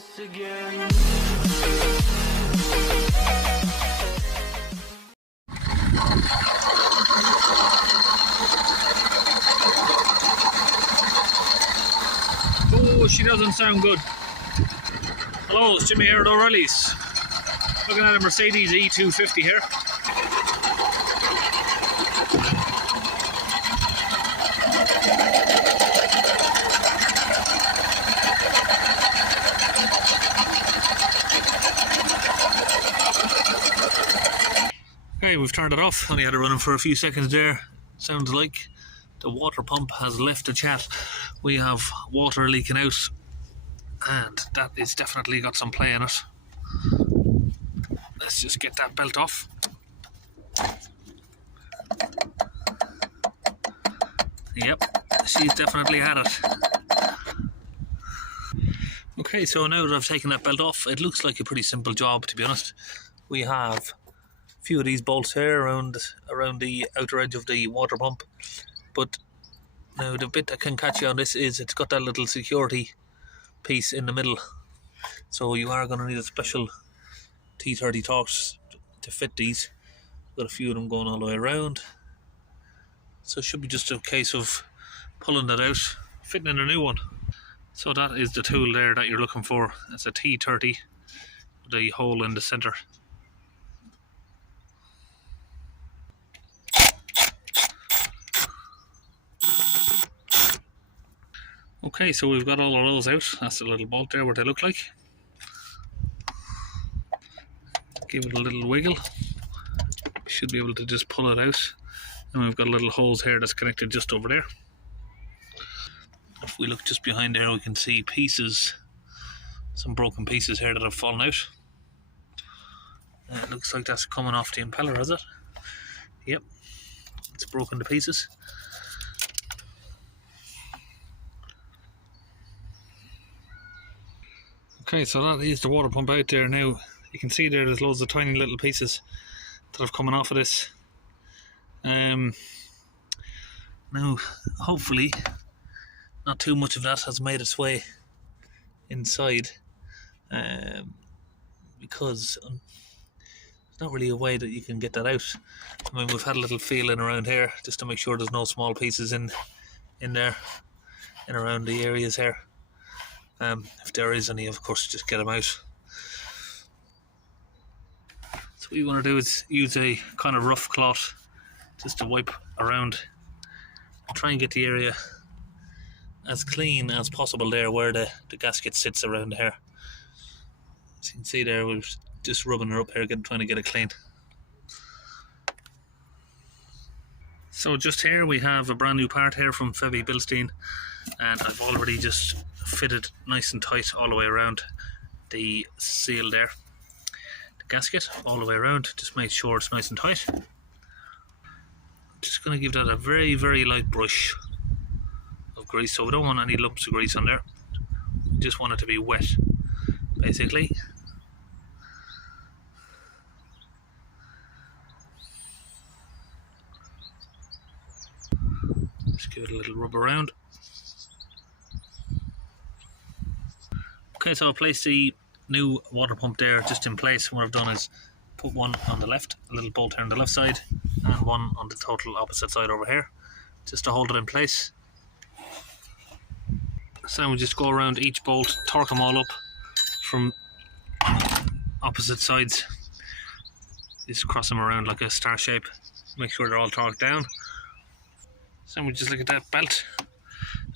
once again. Oh, she doesn't sound good. Hello, it's Jimmy here at O'Reilly's. Looking at a Mercedes E250 here. Okay, we've turned it off. Only had it running for a few seconds there. Sounds like the water pump has left the chat. We have water leaking out, and that is definitely got some play in it. Let's just get that belt off. Yep, she's definitely had it. Okay, so now that I've taken that belt off, it looks like a pretty simple job, to be honest. We have a few of these bolts here around the outer edge of the water pump, but now the bit that can catch you on this is it's got that little security piece in the middle, so you are going to need a special T30 Torx to fit these. Got a few of them going all the way around, so it should be just a case of pulling that out, fitting in a new one. So that is the tool there that you're looking for. It's a T30 with a hole in the centre. Okay, so we've got all of those out. That's the little bolt there, what they look like. Give it a little wiggle. Should be able to just pull it out. And we've got little holes here that's connected just over there. If we look just behind there, we can see pieces, some broken pieces here that have fallen out. It looks like that's coming off the impeller, is it? Yep, it's broken to pieces. Okay, so that is the water pump out there now. You can see there's loads of tiny little pieces that have coming off of this. Now, hopefully, not too much of that has made its way inside, because there's not really a way that you can get that out. I mean, we've had a little feeling around here just to make sure there's no small pieces in there and around the areas here. If there is any, of course, just get them out. So what you want to do is use a kind of rough cloth just to wipe around and try and get the area as clean as possible there where the gasket sits around here. As you can see there, we're just rubbing her up here, trying to get it clean. So just here we have a brand new part here from Fevi Bilstein, and I've already just fitted nice and tight all the way around the seal there, the gasket all the way around. Just make sure it's nice and tight. Just going to give that a very, very light brush of grease, so we don't want any lumps of grease on there. We just want it to be wet, basically. Just give it a little rub around. Okay, so I'll place the new water pump there just in place. What I've done is put one on the left, a little bolt here on the left side, and one on the total opposite side over here, just to hold it in place. So then we just go around each bolt, torque them all up from opposite sides. Just cross them around like a star shape, make sure they're all torqued down. So we just look at that belt.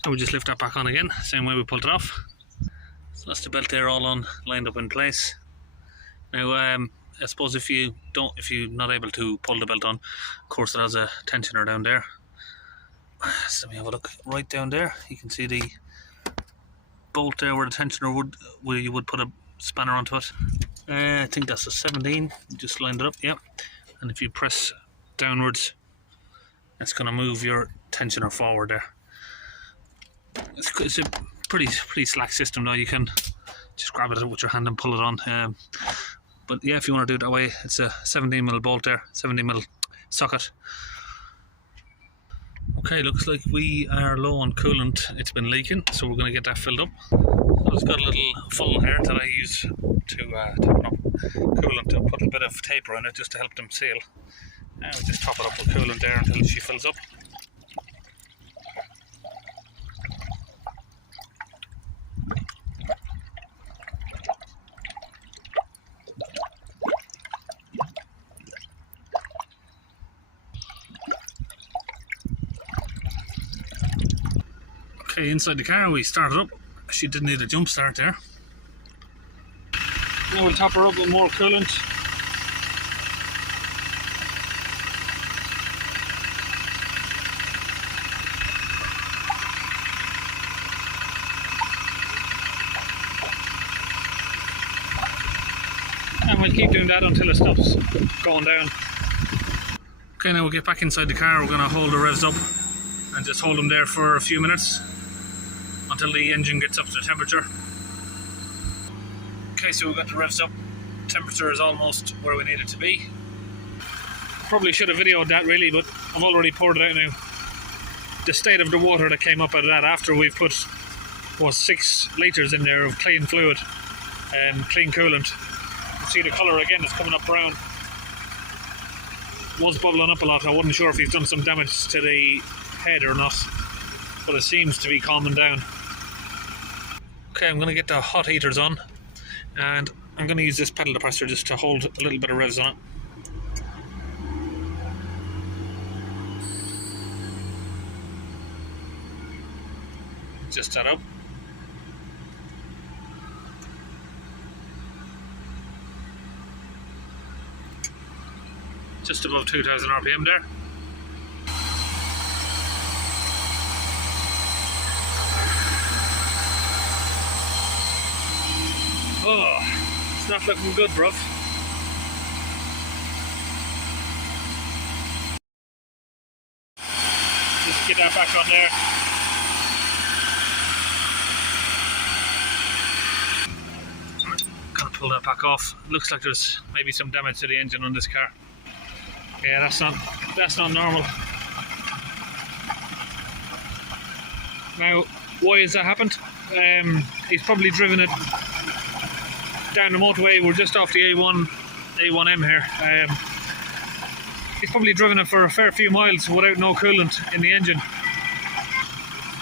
So we just lift that back on again, same way we pulled it off. So that's the belt there, all on, lined up in place. Now, I suppose if you're not able to pull the belt on, of course it has a tensioner down there. So let me have a look. Right down there, you can see the bolt there where the tensioner where you would put a spanner onto it. I think that's a 17. You just lined it up, yeah. And if you press downwards, it's going to move your tensioner forward there. It's a pretty slack system now. You can just grab it with your hand and pull it on. But yeah, if you want to do it that way, it's a 17mm bolt there, 17mm socket. Okay, looks like we are low on coolant. It's been leaking, so we're going to get that filled up. So I've got a little funnel here that use to top it up coolant, to put a bit of tape around it just to help them seal. And we just top it up with coolant there until she fills up. Okay, inside the car we started up. She did need a jump start there. Now we'll top her up with more coolant. And we'll keep doing that until it stops going down. Okay, now we'll get back inside the car. We're going to hold the revs up and just hold them there for a few minutes until the engine gets up to temperature. Okay, so we've got the revs up. Temperature is almost where we need it to be. Probably should have videoed that really, but I've already poured it out now. The state of the water that came up out of that after we've put 6 litres in there of clean fluid and clean coolant. You see the colour again is coming up brown. Was bubbling up a lot. I wasn't sure if he's done some damage to the head or not, but it seems to be calming down. Okay, I'm going to get the hot heaters on, and I'm going to use this pedal depressor just to hold a little bit of revs on it. Just that up. Just above 2000 RPM there. Oh, it's not looking good, bruv. Just get that back on there. Gotta pull that back off. Looks like there's maybe some damage to the engine on this car. Yeah, that's not normal. Now, why has that happened? He's probably driven it down the motorway. We're just off the A1M here. He's probably driven it for a fair few miles without no coolant in the engine.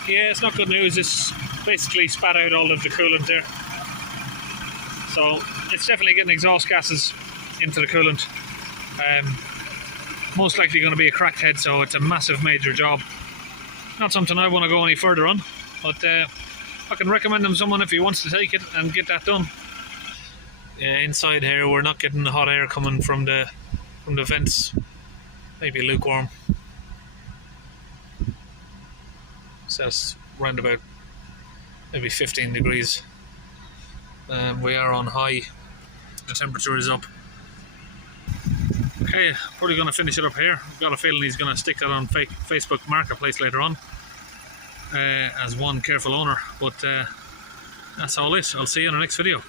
Yeah, it's not good news. It's basically spat out all of the coolant there. So it's definitely getting exhaust gases into the coolant. Most likely going to be a cracked head, so it's a massive major job. Not something I want to go any further on, but I can recommend him someone if he wants to take it and get that done. Yeah, inside here we're not getting the hot air coming from the vents. Maybe lukewarm. So it's round about maybe 15 degrees. We are on high. The temperature is up. Okay, probably going to finish it up here. I've got a feeling he's going to stick that on Facebook Marketplace later on as one careful owner. But that's all it. I'll see you in the next video.